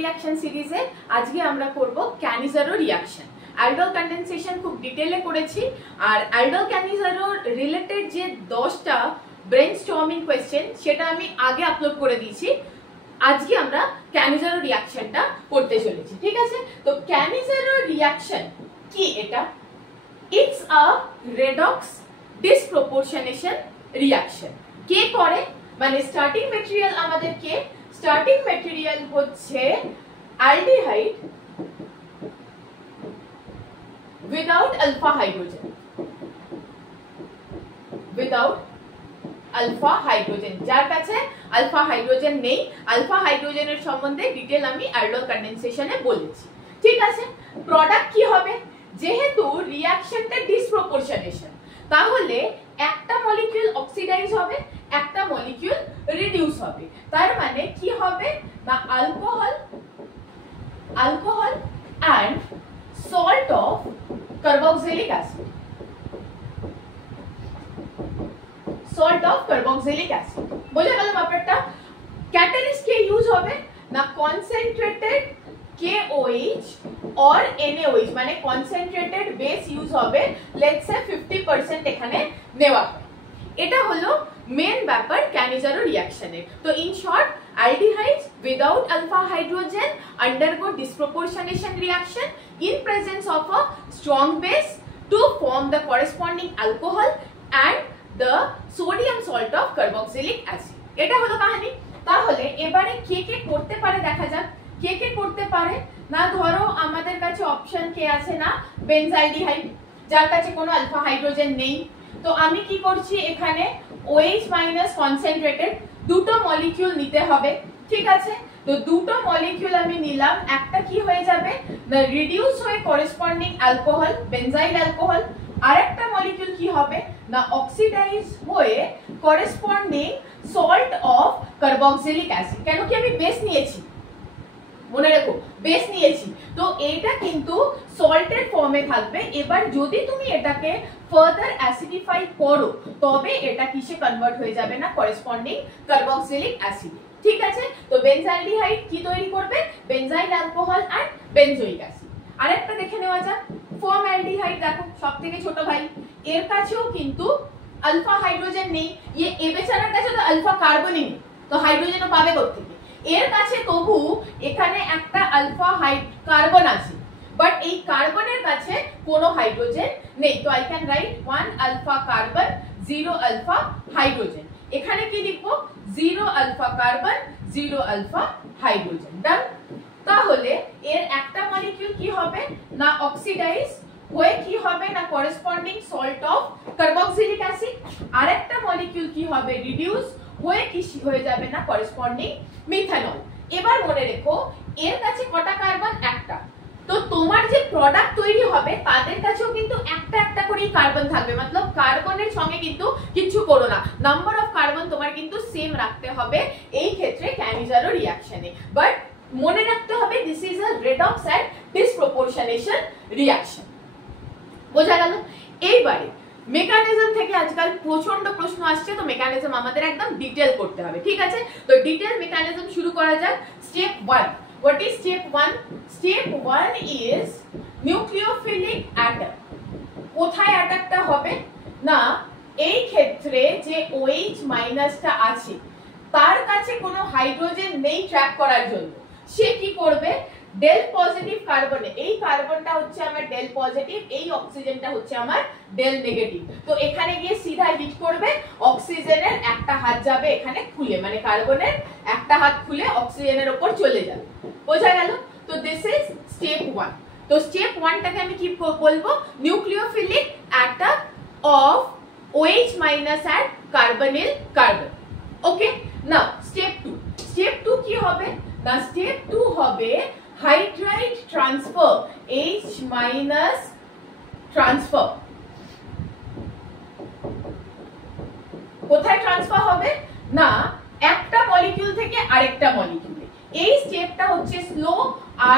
Reaction সিরিজে আজকে আমরা করব ক্যানিজারো রিঅ্যাকশন। অ্যালডোল কন্ডেনসেশন খুব ডিটেইলে করেছি, আর অ্যালডোল ক্যানিজারো রিলেটেড যে 10টা ব্রেনস্টর্মিং কোয়েশ্চেন সেটা আমি আগে আপলোড করে দিয়েছি। আজকে আমরা ক্যানিজারো রিঅ্যাকশনটা করতে চলেছি, ঠিক আছে? তো ক্যানিজারো রিঅ্যাকশন কি? এটা it's a redox disproportionation reaction. কে করে? মানে স্টার্টিং ম্যাটেরিয়াল আমাদের কে? স্টার্টিং ম্যাটেরিয়াল হচ্ছে aldehyde without alpha hydrogen, without alpha hydrogen, যার কাছে আলফা হাইড্রোজেন নেই। আলফা হাইড্রোজেনের সম্বন্ধে ডিটেল আমি অ্যালডোল কন্ডেনসেশনে বলেছি, ঠিক আছে? প্রোডাক্ট কি হবে? যেহেতু রিঅ্যাকশনটা ডিসপ্রপোর্শনেশন, তাহলে একটা মলিকিউল অক্সিডাইজ হবে, একটা মলিকিউল রিডিউস হবে। তার মানে কি হবে না alcohol and salt of carboxylic acid, salt of carboxylic acid. বোঝা গেল ব্যাপারটা? ক্যাটালিস্ট কে ইউজ হবে না কনসেন্ট্রেটেড KOH और NaOH, মানে কনসেন্ট্রেটেড বেস ইউজ হবে। লেটস সে 50% এখানে নেওয়া হয়। এটা হলো মেন ব্যাপার ক্যানিজারো রিঅ্যাকশনের। তো in short, aldehydes without alpha hydrogen undergo disproportionation reaction in presence of a strong base to form the corresponding alcohol and the sodium salt of carboxylic acid. এটা হলো কাহিনী। তাহলে এবারে কে কে করতে পারে দেখা যাক। কে কে করতে পারে না, ধরো আমাদের কাছে অপশন কে আছে না বেনজাইলডিহাইড, যার কাছে কোনো আলফা হাইড্রোজেন নেই। তো আমি কি করছি, এখানে OH মাইনাস কনসেন্ট্রেটেড দুটো মলিকিউল নিতে হবে, ঠিক আছে? তো দুটো মলিকিউল আমি নিলাম, একটা কি হয়ে যাবে না রিডিউস হয়ে করেসপন্ডিং অ্যালকোহল, বেনজাইল অ্যালকোহল। আরেকটা মলিকিউল কি হবে না অক্সিডাইজ হয়ে corresponding salt of carboxylic acid. কেন কি আমি বেস নিয়েছি, মনে রাখো বেস নিয়েছি, তো এটা কিন্তু সল্টের ফর্মে থাকবে। এবার যদি তুমি এটাকে ফার্দার অ্যাসিডিফাই করো তবে এটা কিসে কনভার্ট হয়ে যাবে না করেসপন্ডিং কার্বক্সিলিক অ্যাসিড, ঠিক আছে? তো বেনজাইলডিহাইড কি তৈরি করবে? Benzyl alcohol and benzoic acid. আরেকটা দেখে নেওয়া যাক, ফর্মালডিহাইড। দেখো সবথেকে ছোট ভাই, এর কাছেও কিন্তু আলফা হাইড্রোজেন নেই। এ বেচারার কাছে তো আলফা কার্বনই নেই, তো হাইড্রোজেনও পাবে কোত্থেকে? এর কাছে তবু এখানে একটা আলফা কার্বন আছে, বাট এই কার্বনের কাছে কোনো হাইড্রোজেন নেই। তো I can write 1 alpha carbon 0 alpha hydrogen. এখানে কি লিখবো? 0 alpha carbon 0 alpha hydrogen. Done. তাহলে এর একটা মলিকিউল কি হবে না অক্সিডাইজ হয়ে কি হবে না corresponding salt of carboxylic acid. আরেকটা মলিকিউল কি হবে রিডিউস হয়ে কি হয়ে যাবে না করেসপন্ডিং মিথানল। এবার মনে রেখো এর কাছে কটা কার্বন? একটা। তো তোমার যে প্রোডাক্ট তৈরি হবে তাদের কাছেও কিন্তু একটা একটা করেই কার্বন থাকবে, মতলব কার্বনের সঙ্গে কিন্তু কিছু করো না, নাম্বার অফ কার্বন তোমার কিন্তু সেম রাখতে হবে এই ক্ষেত্রে ক্যানিজারো রিঅ্যাকশনে। বাট মনে রাখতে হবে this is a redox and disproportionation reaction. বোঝা গেল? এইবারে মেকানিজম থেকে আজকাল প্রচন্ড প্রশ্ন আসছে, তো মেকানিজম আমাদের একদম ডিটেল করতে হবে, ঠিক আছে? তো ডিটেল মেকানিজম শুরু করা যাক। Step 1, what is step 1? step 1 is nucleophilic atom. কোথায় অ্যাটাকটা হবে না এই ক্ষেত্রে যে OH মাইনাসটা আছে তার কাছে কোনো হাইড্রোজেন নেই ট্র্যাপ করার জন্য। সে কি করবে? ডেল পজিটিভ কার্বনে, এই কার্বনটা হচ্ছে আমার ডেল পজিটিভ, এই অক্সিজেনটা হচ্ছে আমার ডেল নেগেটিভ। তো এখানে গিয়ে সিধা হিট করবে, অক্সিজেনের একটা হাত যাবে এখানে খুলে, মানে কার্বনের একটা হাত খুলে অক্সিজেনের উপর চলে যাবে। বোঝা গেল? তো দিস ইজ স্টেপ 1। তো স্টেপ 1টাকে আমি কি বলবো? Nucleophilic attack of OH minus and carbonyl carbon. Okay, now step 2। Step 2 কি হবে না স্টেপ 2 হবে hydride transfer, H minus transfer. কোথায় ট্রান্সফার হবে না একটা মলিকিউল থেকে আরেকটা মলিকিউলে। এই স্টেপটা হচ্ছে স্লো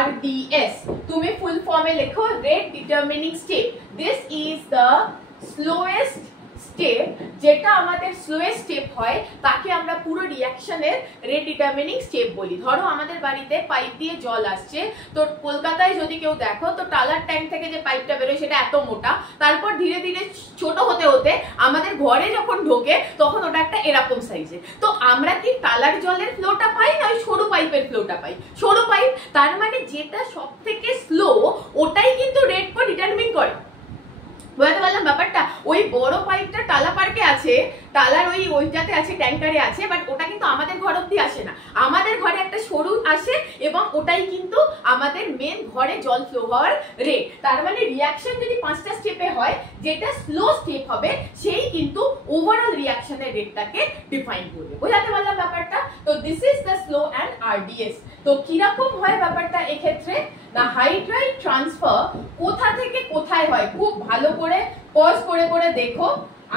RDS। তুমি ফুল ফর্মে লেখো rate determining step. This is the slowest step, যেটা আমাদের স্লোয়েস্ট স্টেপ হয়, তাকে আমরা পুরো রিয়াকশনের রেট ডিটারমিনিং স্টেপ বলি। ধরো আমাদের বাড়িতে পাইপ দিয়ে জল আসছে, তো কলকাতায় যদি কেউ দেখো তো টালার ট্যাঙ্ক থেকে যে পাইপটা বেরোয় সেটা এত মোটা, তারপর ধীরে ধীরে ছোট হতে হতে আমাদের ঘরে যখন ঢোকে তখন ওটা একটা এরকম সাইজের। তো আমরা কি টালার জলের ফ্লোটা পাই না ওই সরু পাইপের ফ্লোটা পাই? সরু পাইপ, তার মানে যেটা সব থেকে স্লো ওটাই কিন্তু রেট কো ডিটারমিন করে। বুঝতে পারলাম ব্যাপারটা? ওই বড় পাইপটা টালা পার্কে আছে, টালার ওইটাতে আছে, ট্যাঙ্কারে আছে, বাট ওটা কিন্তু আমাদের ঘর অব্দি আসে না, আমাদের ঘরে একটা সরু আসে এবং ওটাই কিন্তু আমাদের মেন ঘরে জল ফ্লো হওয়ার রেট। তার মানে রিয়াকশন যদি 5টা স্টেপে হয়, যেটা স্লো স্টেপ হবে সেই কিন্তু ওভারঅল রিয়াকশনের রেটটাকে ডিফাইন করবে। বুঝতে পারলাম ব্যাপারটা? তো this is the slow and RDS. তো কিরকম হয় ব্যাপারটা এক্ষেত্রে না, হাইড্রাইড ট্রান্সফার কোথা থেকে কোথায় হয় খুব ভালো করে পজ করে করে দেখো।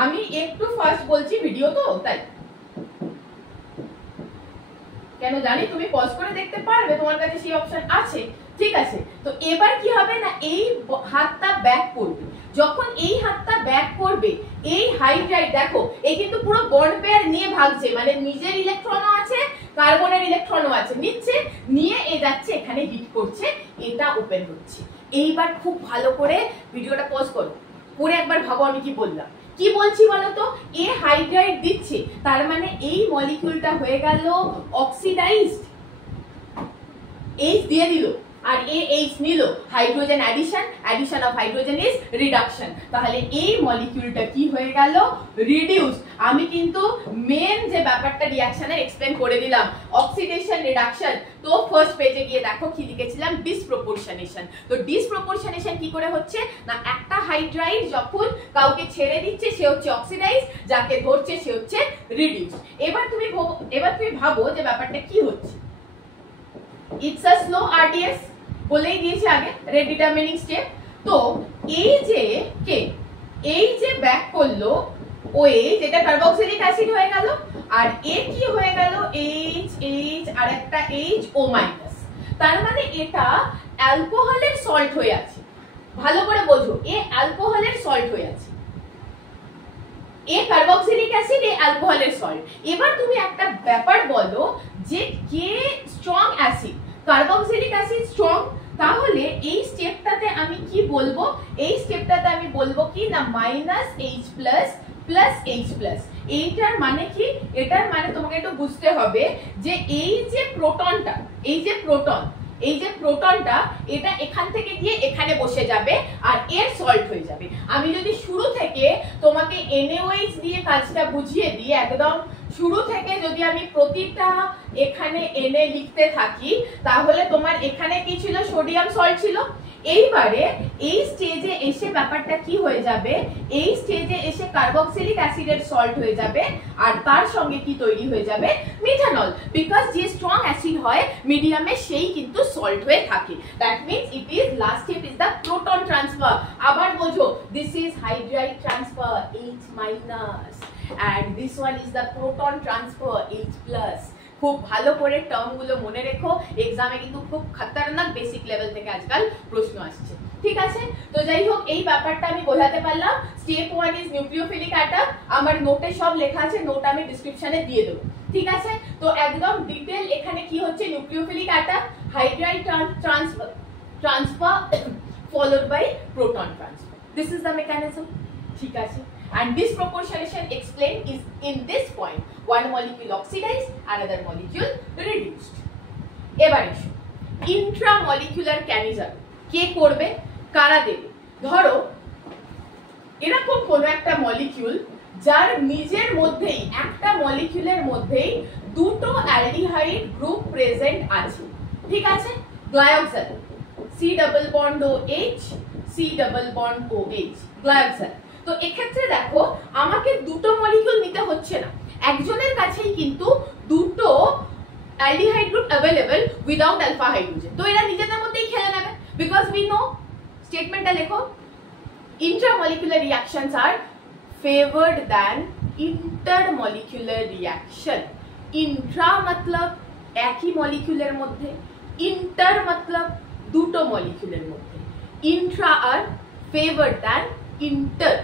আমি একটু ফাস্ট বলছি, ভিডিও তো তাই, কেন জানি তুমি পজ করে দেখতে পারবে, তোমার কাছে সেই অপশন আছে। ঠিক আছে, তো এবার কি হবে না, এই হাতটা ব্যাক করবে, যখন এই হাতটা ব্যাক করবে এই হাইড্রাইড দেখো এই কিন্তু পুরো বন্ড পেয়ার নিয়ে ভাগছে, মানে নিজের ইলেকট্রনও আছে কার্বনের ইলেকট্রনও আছে, নিচ্ছে নিয়ে এ যাচ্ছে এখানে হিট করছে, এটা ওপেন হচ্ছে। এইবার খুব ভালো করে ভিডিওটা পজ করো, করে একবার ভাবো আমি কি বললাম। কি বলছি বলতো, এ হাইড্রাইড দিচ্ছে, তার মানে এই মলিকিউলটা হয়ে গেল অক্সিডাইজড, এইচ দিয়ে দিল, আর এ এইচ নিল, hydrogen addition of hydrogen is reduction, তাহলে এই মলিকিউলটা কি হয়ে গেল, রিডিউস। আমি কিন্তু মেন যে ব্যাপারটা রিঅ্যাকশনের এক্সপ্লেন করে দিলাম, অক্সিডেশন রিডাকশন। তো ফার্স্ট পেজে গিয়ে দেখো কি লিখেছিলাম, ডিসপ্রপোর্শনেশন। তো ডিসপ্রপোর্শনেশন কি করে হচ্ছে না, একটা হাইড্রাইড যখন কাউকে ছেড়ে দিচ্ছে সে হচ্ছে অক্সিডাইজ, যাকে ধরছে সে হচ্ছে রিডিউস। এবার তুমি ভাবো যে ব্যাপারটা কি হচ্ছে। ইটস আ স্লো আরডিএস, বলেই দিয়েছি আগে, রেট ডিটারমিনিং স্টেপ। তো এই যে ব্যাক করলো ওই যেটা কার্বক্সিলিক অ্যাসিড হয়ে গেল, আর এ কি হয়ে গেল, এইচ আর একটা এইচ ও মাইনাস, তার মানে এটা অ্যালকোহলের সল্ট হয়ে আছে। ভালো করে বোঝো, এ অ্যালকোহলের সল্ট হয়ে আছে, এ কার্বক্সিলিক অ্যাসিড, এ অ্যালকোহলের সল্ট। এবার তুমি একটা ব্যাপার বলো যে কে strong acid, carboxylic acid strong, তাহলে এই স্টেপটাতে আমি কি বলবো, এই স্টেপটাতে আমি বলবো কি না minus H plus plus H plus. এইটার মানে কি, এটার মানে তোমাকে একটু বুঝতে হবে যে এই যে প্রোটনটা এটা এখান থেকে গিয়ে এখানে বসে যাবে আর এর সল্ট হয়ে যাবে। আমি যদি শুরু থেকে তোমাকে NaOH দিয়ে কাজটা বুঝিয়ে দিই, একদম শুরু থেকে যদি আমি প্রতিটা এখানে Na লিখতে থাকি, তাহলে তোমার এখানে কি ছিল, সোডিয়াম সল্ট ছিল। এইবারে এই স্টেজে এসে ব্যাপারটা কি হয়ে যাবে, এই স্টেজে এসে কার্বক্সিলিক অ্যাসিডের সল্ট হয়ে যাবে, আর তার সঙ্গে কি তৈরি হয়ে যাবে, মিথানল। বিকজ যে স্ট্রং অ্যাসিড হয় মিডিয়ামে সেই কিন্তু সল্ট হয়ে থাকে। That means it is last step is the proton transfer. আবার বোঝো, this is hydride transfer H minus, and this one is the proton transfer H plus। খুব ভালো করে টার্ম গুলো মনে রেখো, এক্সামে কিন্তু খুব খতরনাক বেসিক লেভেল থেকে আজকাল প্রশ্ন আসছে। ঠিক আছে, তো যাই হোক এই ব্যাপারটা আমি বোঝাতে পারলাম। স্টেপ 1 ইজ নিউক্লিওফিলিক অ্যাটম, আমার নোটে সব লেখা আছে, নোট আমি ডেসক্রিপশনে দিয়ে দেবো। ঠিক আছে, তো একদম ডিটেল এখানে কি হচ্ছে, nucleophilic atom, hydride transfer followed by proton transfer. This is the mechanism. ঠিক আছে, and disproportionation explained is in this point, one molecule oxidized, another molecule reduced. এবারে intramolecular mechanism কে করবে, কারা দেবে। ধরো এরকম কোন একটা মলিকিউল যার নিজের মধ্যেই, একটা মলিকিউলের মধ্যেই দুটো অ্যালডিহাইড গ্রুপ প্রেজেন্ট আছে। ঠিক আছে, glycogen C double bond OH, C double bond OH, glycogen. তো এক্ষেত্রে দেখো আমাকে দুটো মলিকিউল নিতে হচ্ছে না, একজনের কাছেই কিন্তু দুটো aldehyde group available without alpha hydrogen. তো এরা নিজেদের মধ্যেই খেলে নেবে, বিকজ উই নো, স্টেটমেন্টটা লেখো, intramolecular reactions are favored than intermolecular reaction। Intra मतलब একই মলিকিউলের মধ্যে, इंटर मतलब দুটো মলিকিউলের মধ্যে। इंट्रा আর favored than इंटर।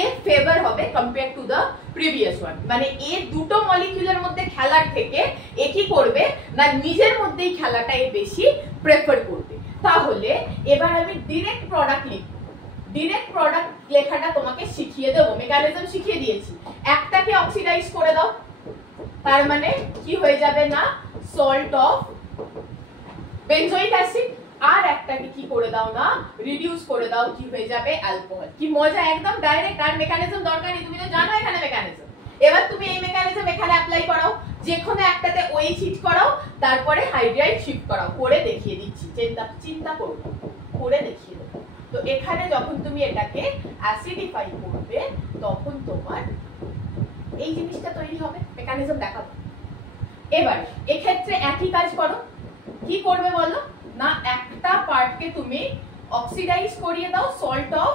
এ ফেভার হবে compare to the previous one. মানে এ দুটো মলিকিউলের মধ্যে খেলার থেকে এ কি করবে না নিজের মধ্যেই খেলাটা এ বেশি প্রেফার করবে। তাহলে এবার আমি ডিরেক্ট প্রোডাক্ট লিখব। ডিরেক্ট প্রোডাক্ট লেখাটা তোমাকে শিখিয়ে দেবো, মেকানিজম শিখিয়ে দিয়েছি। একটাকে অক্সিডাইজ করে দাও, তার মানে কি হয়ে যাবে না সল্ট অফ বেনজোইক অ্যাসিড, আর একটাকে কি করে দাও না রিডিউস করে দাও, কি হয়ে যাবে অ্যালকোহল। কি মজা, একদম ডাইরেক্ট, আর মেকানিজম দরকার নেই, তুমি তো জানো এখানে মেকানিজম। এবার তুমি এই মেকানিজম এখানে অ্যাপ্লাই করাও, যেখানে একটাতে OH হিট করাও, তারপরে হাইড্রাইড শিফট করাও, করে দেখিয়ে দিচ্ছি, চিন্তা করো না, করে দেখিয়ে দেবো। তো এখানে যখন তুমি এটাকে অ্যাসিডিফাই করবে তখন তোমার এই জিনিসটা তৈরি হবে, মেকানিজম দেখাবো। এবার এক্ষেত্রে একই কাজ করো, কি করবে বলো না একটা পার্টকে তুমি অক্সিডাইজ করিয়ে দাও সল্ট অফ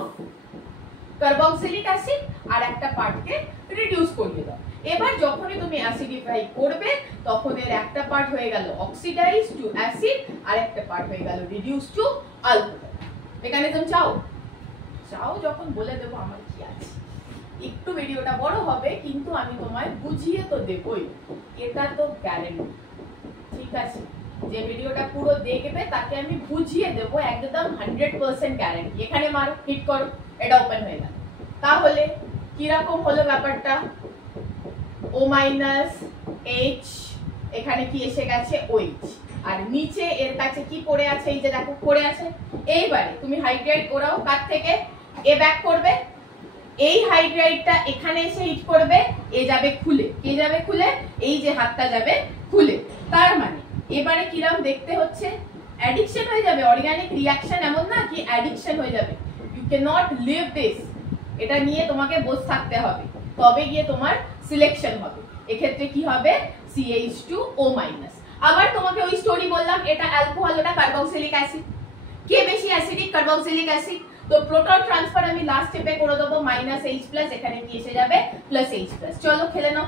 কার্বক্সিলিক অ্যাসিড, আর একটা পার্টকে রিডিউস করিয়ে দাও। এবার যখনই তুমি অ্যাসিডিফাই করবে তখন এর একটা পার্ট হয়ে গেল অক্সিডাইজ টু অ্যাসিড, আর একটা পার্ট হয়ে গেল রিডিউস টু অ্যালকোহল। মেকানিজম চাও? চাও যখন বলে দেবো, আমার কি আছে। একটু ভিডিওটা বড় হবে কিন্তু আমি তোমায় বুঝিয়ে তো দেবই, এটা তো গ্যারান্টি। ঠিক আছে, যে ভিডিওটা পুরো দেখবে তাকে আমি বুঝিয়ে দেবো, একদম 100% গ্যারান্টি। এখানে মারো, হিট করো, এটা ওপেন হয়ে গেল। তাহলে কিরকম হলো ব্যাপারটা, O মাইনাস H, এখানে কি এসে গেছে OH, আর নিচে এর কাছে কি পড়ে আছে, এই যে দেখো পড়ে আছে। এইবারে তুমি হাইড্রাইড করাও, কার থেকে এ ব্যাক করবে, এই হাইড্রাইডটা এখানে এসে হিট করবে, এ যাবে খুলে, কে যাবে খুলে, এই যে হাতটা যাবে খুলে। তার মানে এবারে কিরকম দেখতে হচ্ছে, অ্যাডিকশন হয়ে যাবে। অর্গানিক রিঅ্যাকশন এমন না কি অ্যাডিকশন হয়ে যাবে, you can not leave this, এটা নিয়ে তোমাকে বসে থাকতে হবে, তবে গিয়ে তোমার সিলেকশন হবে। এক্ষেত্রে কি হবে CH2O মাইনাস। আবার তোমাকে ওই স্টোরি বললাম, এটা অ্যালকোহল, এটা কার্বক্সিলিক অ্যাসিড, কে বেশি অ্যাসিডিক, কার্বক্সিলিক অ্যাসিড। তো প্রোটন ট্রান্সফার আমি লাস্ট স্টেপে করে দেবো -H+, এখানে কি এসে যাবে +H+। চলো খেলে নাও,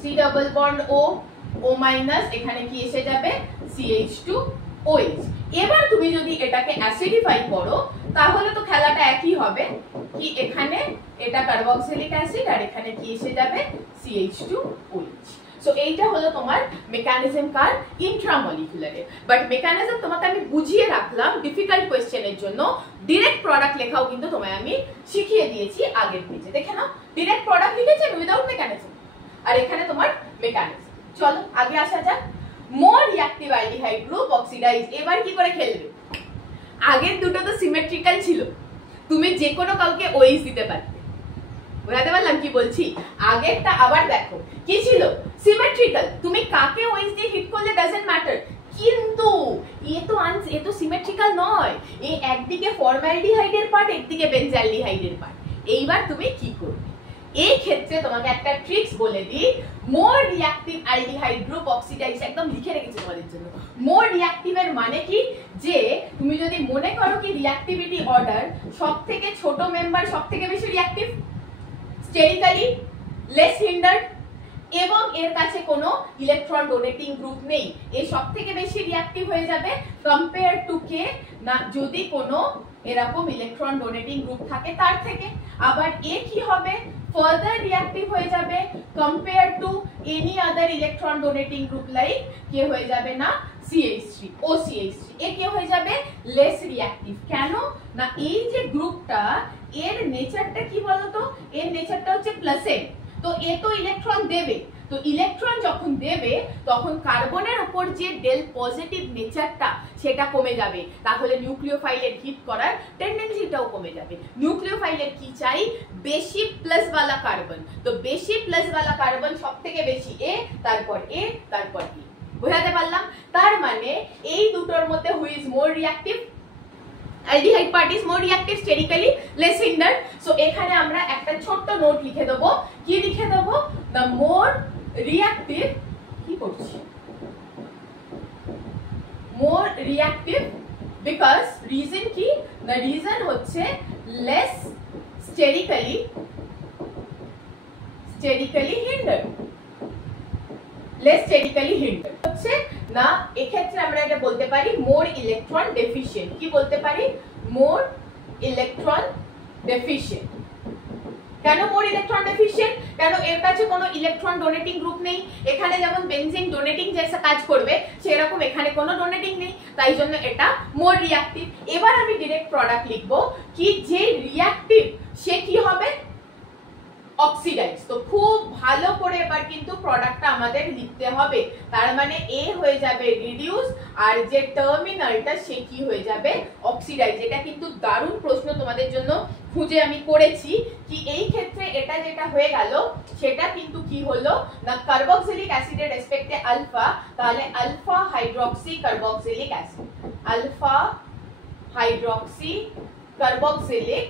C double bond O minus, এখানে কি এসে যাবে CH2OH। এবার তুমি যদি এটাকে অ্যাসিডিফাই করো তাহলে তো খেলাটা একই হবে, কি এখানে এটা কার্বক্সিলিক অ্যাসিড, আর এখানে কি এসে যাবে CH2OH। সো এইটা হলো তোমার মেকানিজম কার, ইন্ট্রামলিকুলারের। বাট মেকানিজম তোমাকে আমি বুঝিয়ে রাখলাম ডিফিকাল্ট কোয়েশ্চেনের জন্য। ডিরেক্ট প্রোডাক্ট লেখাও কিন্তু তোমায় আমি শিখিয়ে দিয়েছি আগের পেজে, দেখে নাও। ডিরেক্ট প্রোডাক্ট লিখেছি উইদাউট মেকানিজম, আর এখানে তোমার মেকানিজম। চলো আগে আসা যাক, মোর রিঅ্যাক্টিভ অ্যালডিহাইড গ্রুপ অক্সিডাইজ। এবার কি করে খেলবে, আগের দুটো তো সিমেট্রিক্যাল ছিল, তুমি যে কোনো কাউকে OH দিতে পারতে, বুঝাতে পারলাম কি বলছি। আগেরটা আবার দেখো কি ছিল, সিমেট্রিক্যাল, তুমি কাকে OH দিয়ে হিট করলে ডাজন্ট ম্যাটার। কিন্তু এ তো সিমেট্রিক্যাল নয়, এই একদিকে ফর্মালডিহাইডের পার্ট, একদিকে বেনজালডিহাইডের পার্ট। এইবার তুমি কি করবে, এই ক্ষেত্রে তোমাকে একটা ট্রিক্স বলে দিই। মোর রিঅ্যাক্টিভ অ্যালডিহাইড গ্রুপ অক্সিডাইজ, একদম লিখে রেখেছি তোমাদের জন্য। মোর রিঅ্যাক্টিভ এর মানে কি, যে তুমি যদি মনে করো কি রিঅ্যাক্টিভিটি অর্ডার, সবথেকে ছোট মেম্বার সবথেকে বেশি রিঅ্যাক্টিভ, স্টেরিক্যালি লেস হিন্ডার্ড, এবং এর কাছে কোনো ইলেকট্রন ডোনেটিং গ্রুপ নেই, এ সবথেকে বেশি রিঅ্যাক্টিভ হয়ে যাবে কম্পেয়ার টু কে না যদি কোনো এরকম ইলেকট্রন ডোনেটিং গ্রুপ থাকে তার থেকে। আবার এ কি হবে, ফার্দার রিঅ্যাক্টিভ হয়ে যাবে compare to any other electron donating group, like কে হয়ে যাবে না CH3 OCH3, এ কে হয়ে যাবে লেস রিঅ্যাক্টিভ। কেন না এই যে গ্রুপটা, এর নেচারটা কি বলতো, এর নেচারটা হচ্ছে প্লাসেন্ট, তো এ তো ইলেকট্রন দেবে, তো ইলেকট্রন যখন দেবে তখন কার্বনের উপর যে ডেল পজিটিভ নেচারটা সেটা কমে যাবে, তাহলে নিউক্লিওফাইলের হিট করার টেন্ডেন্সিটাও কমে যাবে। নিউক্লিওফাইলের কি চাই, বেশি প্লাস वाला কার্বন, তো বেশি প্লাস वाला কার্বন সবথেকে বেশি এ, তারপর এ, তারপর এ। বুঝাতে পারলাম? তার মানে এই দুটোর মধ্যে who is more reactive, aldehyde part is more reactive, sterically less hindered. So এখানে আমরা একটা ছোট্ট নোট লিখে দেব, কি লিখে দেব, the more reactive, কি করছি, more reactive because reason কি, the reason হচ্ছে less sterically hindered, less sterically hindered হচ্ছে না। এক্ষেত্রে আমরা এটা বলতে পারি মোর ইলেকট্রন ডেফিশিয়েন্ট, কি বলতে পারি, মোর ইলেকট্রন ডেফিশিয়েন্ট। কেন মোর ইলেকট্রন ডেফিশিয়েন্ট? কেন এর কাছে কোনো ইলেকট্রন ডোনেটিং গ্রুপ নেই। এখানে যেমন বেনজিন ডোনেটিং যেসা কাজ করবে সেরকম এখানে কোনো ডোনেটিং নেই, তাই জন্য এটা মোর রিঅ্যাক্টিভ। এবার আমি ডাইরেক্ট প্রোডাক্ট লিখবো কি যে রিঅ্যাক্টিভ সে কি হবে অক্সিডাইজ। তো খুব ভালো করে এবার কিন্তু প্রোডাক্টটা আমাদের লিখতে হবে। তার মানে এ হয়ে যাবে রিডিউস আর যে টার্মিনালটা সে কি হয়ে যাবে অক্সিডাইজ। এটা কিন্তু দারুণ প্রশ্ন তোমাদের জন্য খুঁজে আমি করেছি কি এই ক্ষেত্রে এটা যেটা হয়ে গেল সেটা কিন্তু কি হলো না কার্বক্সিলিক অ্যাসিডের রেসপেক্টে আলফা, তাহলে alpha hydroxy carboxylic acid, alpha hydroxy carboxylic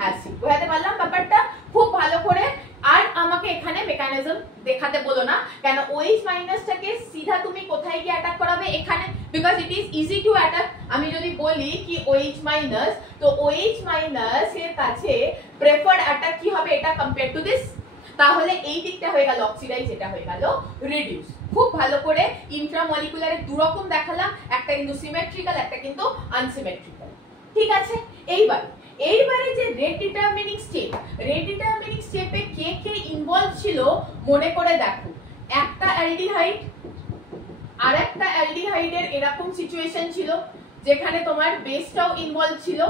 acid. বুঝাতে পারলাম ব্যাপারটা খুব ভালো করে। আর আমাকে এখানে মেকানিজম দেখাতে বলো না, কেন OH মাইনাসটাকে সিধা তুমি কোথায় গিয়ে অ্যাটাক করাবে এখানে, because it is easy to attack. আমি যদি বলি কি OH মাইনাস, তো OH মাইনাস এর কাছে প্রেফার্ড অ্যাটাক কি হবে এটা কম্পেয়ার টু দিস, তাহলে এই দিকটা হয়ে গেল অক্সিডাইজ, এটা হয়ে গেল রিডিউস। খুব ভালো করে ইন্ট্রামলিকুলারে দু রকম দেখালাম, একটা কিন্তু সিমেট্রিক্যাল, একটা কিন্তু আনসিমেট্রিক্যাল। ঠিক আছে, এইবারে যে রেট ডিটারমিনিং স্টেপে কে কে ইনভলভ ছিল মনে করে দেখো। একটা অ্যালডিহাইড আর একটা অ্যালডিহাইডের এরকম সিচুয়েশন ছিল যেখানে তোমার বেসটাও ইনভলভ ছিল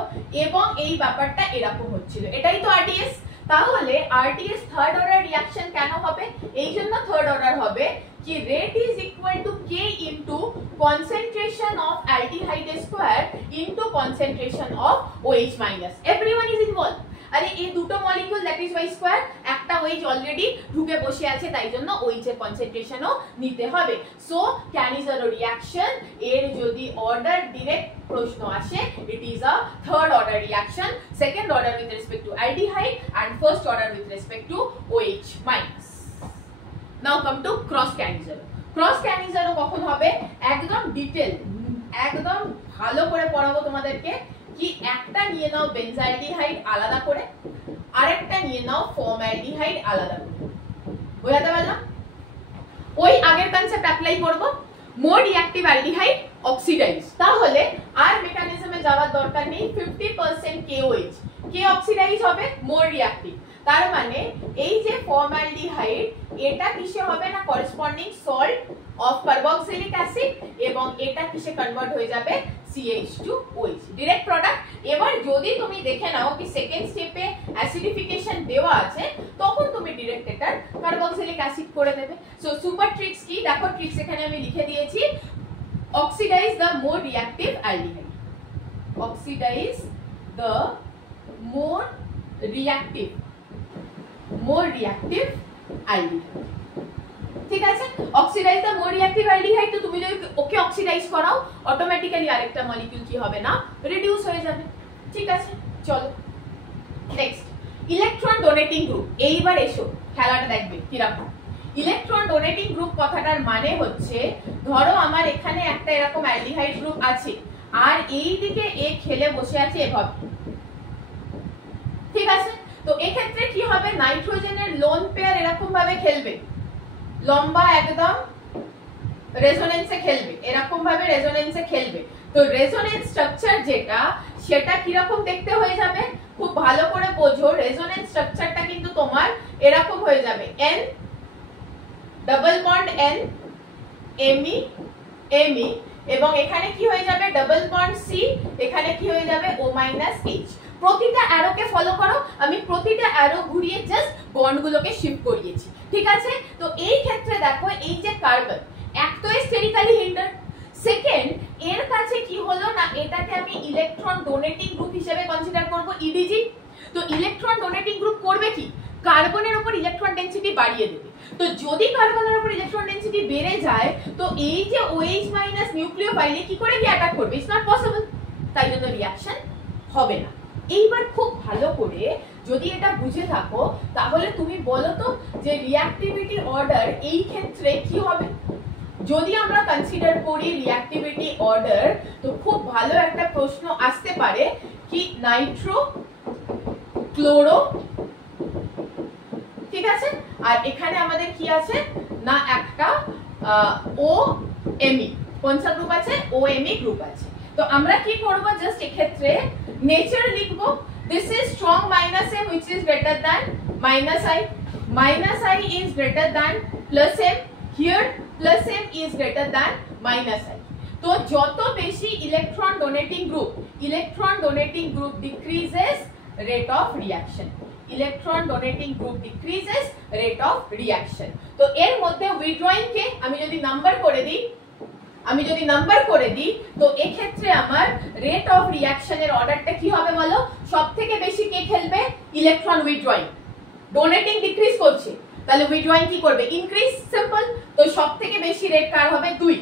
এবং এই ব্যাপারটা এরকম হচ্ছিল, এটাই তো আরটিএস। তাহলে আরটিএস থার্ড অর্ডার রিঅ্যাকশন কেন হবে? এই জন্য থার্ড অর্ডার হবে कि rate is equal to K into concentration of aldehyde square into concentration of OH minus. Everyone is involved. আরে এই দুটো molecule that is Y square, একটা OH অলরেডি ঢুকে বসে আছে, তাই জন্য OH এর কনসেন্ট্রেশনও নিতে হবে। সো ক্যানিজারো রিঅ্যাকশন এর যদি অর্ডার ডাইরেক্ট প্রশ্ন আসে, it is a third order reaction, second order with respect to aldehyde and first order with respect to OH minus. Now come to cross canizaro. Cross canizaro কখন হবে একদম detail, একদম ভালো করে পড়াবো তোমাদেরকে কি একটা নিয়ে নাও বেনজাইলডিহাইড আলাদা করে, আরেকটা নিয়ে নাও ফর্মালডিহাইড আলাদা করে। বুঝাতে পারলাম? ওই আগের কনসেপ্ট অ্যাপ্লাই করব, মোর রিঅ্যাক্টিভ অ্যালডিহাইড অক্সিডাইজ। তাহলে আর মেকানিজমে যাওয়ার দরকার নেই, 50% KOH কে অক্সিডাইজ হবে মোর রিঅ্যাক্টিভ। তার মানে এই যে ফর্মালডিহাইড এটা কিসে হবে না corresponding salt of carboxylic acid এবং এটা কিসে কনভার্ট হয়ে যাবে CH2OH ডাইরেক্ট প্রোডাক্ট। এবার যদি তুমি দেখে নাও কি সেকেন্ড স্টেপে অ্যাসিডিফিকেশন দেওয়া আছে তখন তুমি ডাইরেক্ট এটা কার্বক্সিলিক অ্যাসিড করে দেবে। সো সুপার ট্রিক্স কি দেখো, ট্রিক্স এখানে আমি লিখে দিয়েছি, oxidise the more reactive aldehyde, oxidise the more reactive aldehyde। ঠিক আছে, oxidise the more reactive aldehyde. তো তুমি যদি ওকে অক্সিডাইজ করাও অটোমেটিক্যালি আরেকটা মলিকিউল কি হবে না রিডিউস হয়ে যাবে। ঠিক আছে, চলো নেক্সট ইলেকট্রন ডোনেটিং গ্রুপ। এইবার এসো খেলাটা দেখবে কিরকম। ইলেকট্রন ডোনেটিং গ্রুপ কথাটার মানে হচ্ছে ধরো আমার এখানে একটা এরকম অ্যালডিহাইড গ্রুপ আছে আর এই দিকে এ খেলে বসে আছে এভাবে। ঠিক আছে, তো এক্ষেত্রে কি হবে নাইট্রোজেনের লোন পেয়ার এরকম ভাবে খেলবে, লম্বা একদম রেজোনেন্সে খেলবে, এরকম ভাবে রেজোনেন্সে খেলবে। তো রেজোনেন্স স্ট্রাকচার যেটা সেটা কিরকম দেখতে হয়ে যাবে খুব ভালো করে বোঝো। রেজোনেন্স স্ট্রাকচারটা কিন্তু তোমার এরকম হয়ে যাবে, N double bond N Me Me এবং এখানে কি হয়ে যাবে ডাবল বন্ড C, এখানে কি হয়ে যাবে O H। প্রতিটা অ্যারোকে ফলো করো, আমি প্রতিটা অ্যারো ঘুরিয়ে জাস্ট বন্ডগুলোকে শিফট করিয়েছি। ঠিক আছে, তো এই ক্ষেত্রে দেখো এই যে কার্বন এক তো স্টেরিক্যালি হিন্ডার্ড, সেকেন্ড এর কাছে কি হলো না এটাকে আমি ইলেকট্রন ডোনেটিং গ্রুপ হিসেবে কনসিডার করব EDG। তো ইলেকট্রন ডোনেটিং গ্রুপ করবে কি কার্বনের উপর ইলেকট্রন ডেনসিটি বাড়িয়ে দেবে। তো যদি কার্বনের উপর ইলেকট্রন ডেনসিটি বেড়ে যায় তো এই যে OH মাইনাস নিউক্লিওফাইলে কি করে কি অ্যাটাক করবে, ইটস নট পসিবল, তাই জন্য রিঅ্যাকশন হবে না। এইবার খুব ভালো করে যদি এটা বুঝে থাকো তাহলে তুমি বলো তো যে রিঅ্যাক্টিভিটি অর্ডার এই ক্ষেত্রে কি হবে। যদি আমরা কনসিডার করি রিঅ্যাক্টিভিটি অর্ডার তো খুব ভালো একটা প্রশ্ন আসতে পারে কি নাইট্রো ক্লোরো, ঠিক আছে, আর এখানে আমাদের কি আছে না একটা OMe, কোন সা গ্রুপ আছে OMe গ্রুপ আছে। তো আমরা কি করব জাস্ট এক্ষেত্রে নেচার লিখবো, This is strong minus m which is greater than minus I. Minus I is greater than plus m. Here plus m is greater than minus I. तो যত বেশি electron donating group decreases rate of reaction. Electron donating group decreases rate of reaction. তো এর মধ্যে withdrawing কে আমি যদি number করে দিই তো এই ক্ষেত্রে আমার রেট অফ রিঅ্যাকশনের অর্ডারটা কি হবে বলো? সবথেকে বেশি কে খেলবে? Electron withdrawing. ডোনেটিং ডিক্রিজ করছে, তাহলে উইথড্রয়িং কি করবে? ইনক্রিজ। সিম্পল। তো সবথেকে বেশি রেট কার হবে? 2।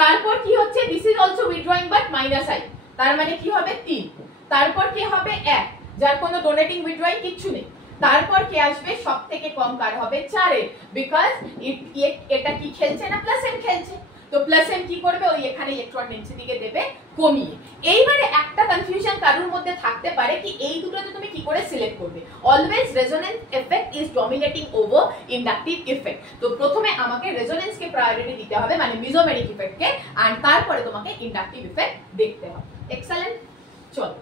তারপর কি হচ্ছে? This is also withdrawing but minus I, তার মানে কি হবে? 3। তারপর কি হবে? 1, যার কোনো ডোনেটিং উইথড্রয়িং কিচ্ছু নেই। তারপর কে আসবে? সবথেকে কম কার হবে? 4 এর, বিকজ এটা কি খেলছে না? প্লাস এম খেলছে। তো প্লাস এম কি করবে? ওই এখানে ইলেকট্রন ডেনসিটিকে দেবে কমিয়ে। এইবারে একটা কনফিউশন কারোর মধ্যে থাকতে পারে কি এই দুটোতে তুমি কি করে সিলেক্ট করবে? Always resonance effect is dominating over inductive effect. তো প্রথমে আমাকে রেজোনেন্সকে প্রায়োরিটি দিতে হবে, মানে মেসোমেরিক ইফেক্টকে, আর তারপরে তোমাকে ইন্ডাকটিভ ইফেক্ট দেখতে হবে। এক্সেলেন্ট। চলো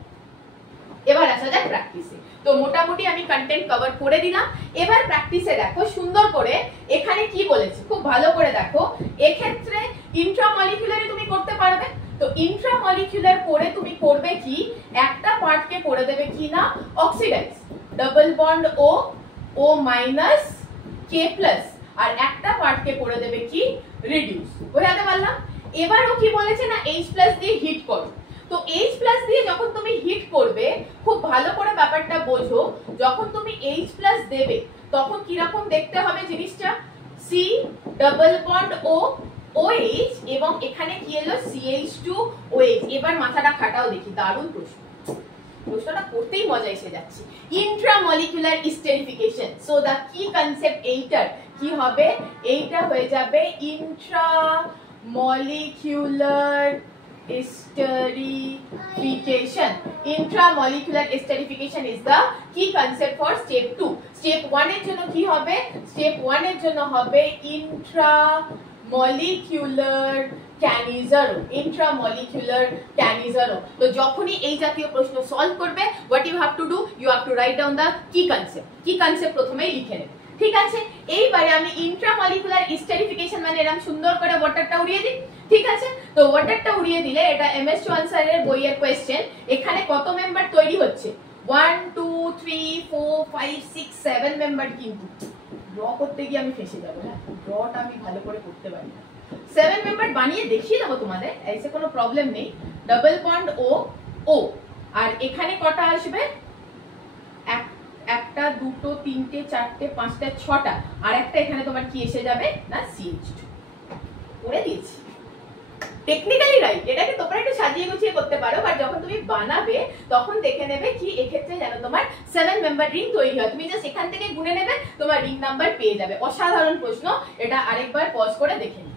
এবার আসা যাক প্র্যাকটিসে। তো মোটামুটি আমি কন্টেন্ট কভার করে দিলাম। এবার প্র্যাকটিসে দেখো সুন্দর করে এখানে কি বলেছে, খুব ভালো করে দেখো। এক্ষেত্রে ইন্ট্রামলিকুলারে তুমি করতে পারবে। তো ইন্ট্রামলিকুলার করে তুমি করবে কি? একটা পার্টকে করে দেবে কি না? অক্সিডাইজ, ডাবল বন্ড ও ও মাইনাস কে প্লাস, আর একটা পার্টকে করে দেবে কি? রিডিউস। বোঝাতে পারলাম? এবারও কি বলেছে না? H+ দিয়ে হিট করো। তো H+ দিয়ে যখন তুমি হিট করবে, খুব ভালো করে ব্যাপারটা বোঝো, যখন তুমি H+ দেবে তখন কি রকম দেখতে হবে জিনিসটা? C ডাবল বন্ড ও OH এবং এখানে কি এলো? CH2OH। এবার মাথাটা খাটাও দেখি, দারুণ প্রশ্ন, প্রশ্নটা করতেই মজা এসে যাচ্ছে। ইন্ট্রামলিকুলার স্টেরিফিকেশন। সো দা কি কনসেপ্ট এইটার কি হবে? এইটা হয়ে যাবে intramolecular esterification. Intramolecular esterification is the key concept for step 2. Step 1 এর জন্য কি হবে? Step 1 এর জন্য হবে intramolecular canizaro. Intramolecular canizaro. তো যখনই এই জাতীয় প্রশ্ন সলভ করবে, what you have to do? You have to write down the key concept. Key concept প্রথমেই লিখে নেবে। ঠিক আছে? এইবারে আমি ইন্ট্রামলিকুলার স্টেরিফিকেশন মানে এরকম সুন্দর করে ওয়াটারটা উড়িয়ে দিই। ঠিক আছে? তো ওয়াটারটা উড়িয়ে দিলে এটা MS চৌহান এর বইয়ের কোশ্চেন। এখানে কত মেম্বার তৈরি হচ্ছে? 1 2 3 4 5 6 7 মেম্বার। কিন্তু ড্র করতে গিয়ে আমি ফেঁসে যাবো। হ্যাঁ, ড্রটা আমি ভালো করে করতে পারি না। 7 মেম্বার বানিয়ে দেখিয়ে দেবো তোমাদের, এসে কোনো প্রবলেম নেই। ডাবল বন্ড ও ও, আর এখানে কটা আসবে? একটা, দুটো, তিনটে, চারটে, পাঁচটা, ছটা, আর একটা এখানে তোমার কি এসে যাবে না? CH2 করে দিয়েছি। টেকনিক্যালি রাইট, এটাকে তোমরা একটু সাজিয়ে গুছিয়ে করতে পারো, বাট যখন তুমি বানাবে তখন দেখে নেবে কি এক্ষেত্রে যেন তোমার 7 মেম্বার রিং তৈরি হয়। তুমি জাস্ট এখান থেকে গুনে নেবে, তোমার রিং নাম্বার পেয়ে যাবে। অসাধারণ প্রশ্ন, এটা আরেকবার পজ করে দেখে নিই।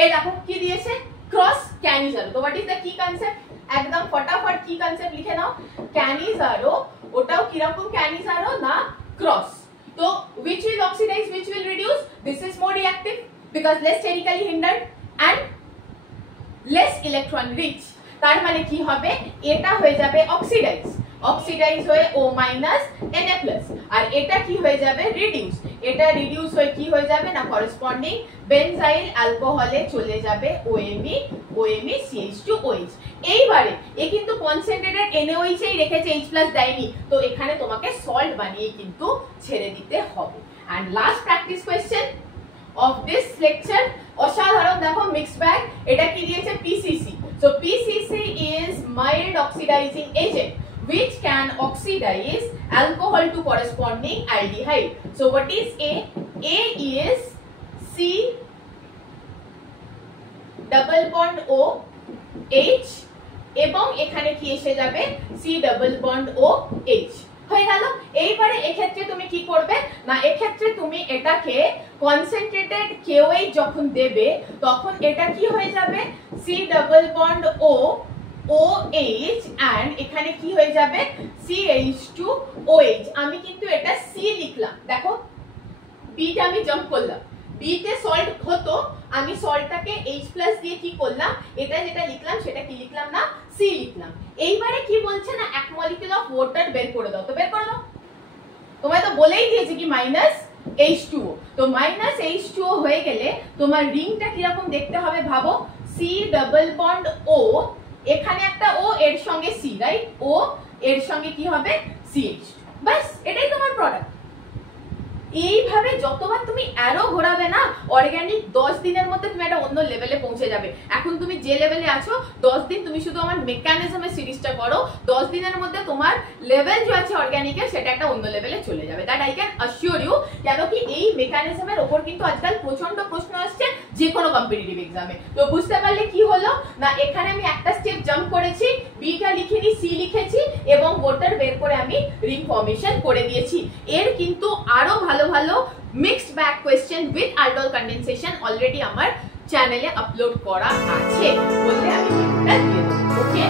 এই দেখো কি দিয়েছে? Cross Cannizzaro. তো হোয়াট ইজ দ্য কি কনসেপ্ট? একদম ফটাফট কি কনসেপ্ট লিখে নাও। ক্যানিজারো, ওটাও কি রকম ক্যানিজারো না? ক্রস। তো which will oxidize, which will reduce? This is more reactive because less sterically hindered and less electron rich. তার মানে কি হবে? এটা হয়ে যাবে অক্সিডাইজ, অক্সিডাইজ হয়ে O- Na+, আর এটা কি হয়ে যাবে? রিডিউস। এটা রিডিউস হয়ে কি হয়ে যাবে না? করেসপন্ডিং বেনজাইল অ্যালকোহলে চলে যাবে OMe CH2OH। এইবারে এ কিন্তু কনসেন্ট্রেটেড NaOH এই রেখেছে, H+ দেয়নি, তো এখানে তোমাকে সল্ট বানিয়ে কিন্তু ছেড়ে দিতে হবে। And last practice question of this lecture, অসাধারণ দেখো মিক্সড ব্যাগ। এটা কি দিয়েছে? PCC. So PCC is mild oxidizing agent which can oxidize alcohol to corresponding aldehyde. So what is A? A is C double bond O H এবং এখানে কি এসে যাবে? C double bond O H হয়ে গেল। এইবারে এক্ষেত্রে তুমি কি করবে না? এক্ষেত্রে তুমি এটাকে কনসেন্ট্রেটেড KOH যখন দেবে তখন এটা কি হয়ে যাবে? C double bond O OH and এখানে কি হয়ে যাবে? CH2OH। আমি কিন্তু এটা C লিখলাম, দেখো B টা আমি জাম্প করলাম। B তে সল্ট হতো, আমি সল্টটাকে H+ দিয়ে কি করলাম? এটা যেটা লিখলাম সেটা কি লিখলাম না? C লিখলাম। এইবারে কি বলছে না এক মলিকিউল অফ ওয়াটার বের করে দাও, তো বের করে দাও। তোমায় তো বলেই দিয়েছে কি মাইনাস H2O, তো মাইনাস H2O হয়ে গেলে তোমার রিংটা কিরকম দেখতে হবে ভাবো, C ডাবল বন্ড O, এখানে একটা O এর সঙ্গে C, রাইট, O এর সঙ্গে কি হবে CH, বাস এটাই তোমার প্রোডাক্ট। এইভাবে যতবার তুমি অ্যারো ঘোরাবে না অর্গানিক 10 দিনের মধ্যে তুমি একটা অন্য লেভেলে পৌঁছে যাবে। এখন তুমি যে লেভেলে আছো 10 দিন তুমি শুধু আমার মেকানিজমের সিরিজটা করো, 10 দিনের মধ্যে তোমার লেভেল যে আছে অর্গানিকের সেটা একটা অন্য লেভেলে চলে যাবে, that I can assure you. কেন কি এই মেকানিজমের উপর কিন্তু আজকাল প্রচন্ড প্রশ্ন আসছে যে কোনো কম্পিটিটিভ এক্সামে। তো বুঝতে পারলে কি হলো না, এখানে আমি একটা স্টেপ জাম্প করেছি, বিটা লিখিনি সি লিখেছি এবং ওয়াটার বের করে আমি রিং ফর্মেশন করে দিয়েছি। এর কিন্তু আরো ভালো ভালো mixed back question with aldol condensation already আমার চ্যানেলে আপলোড করা আছে, বললে আমি লিংকটা দিয়ে দেবো। ওকে।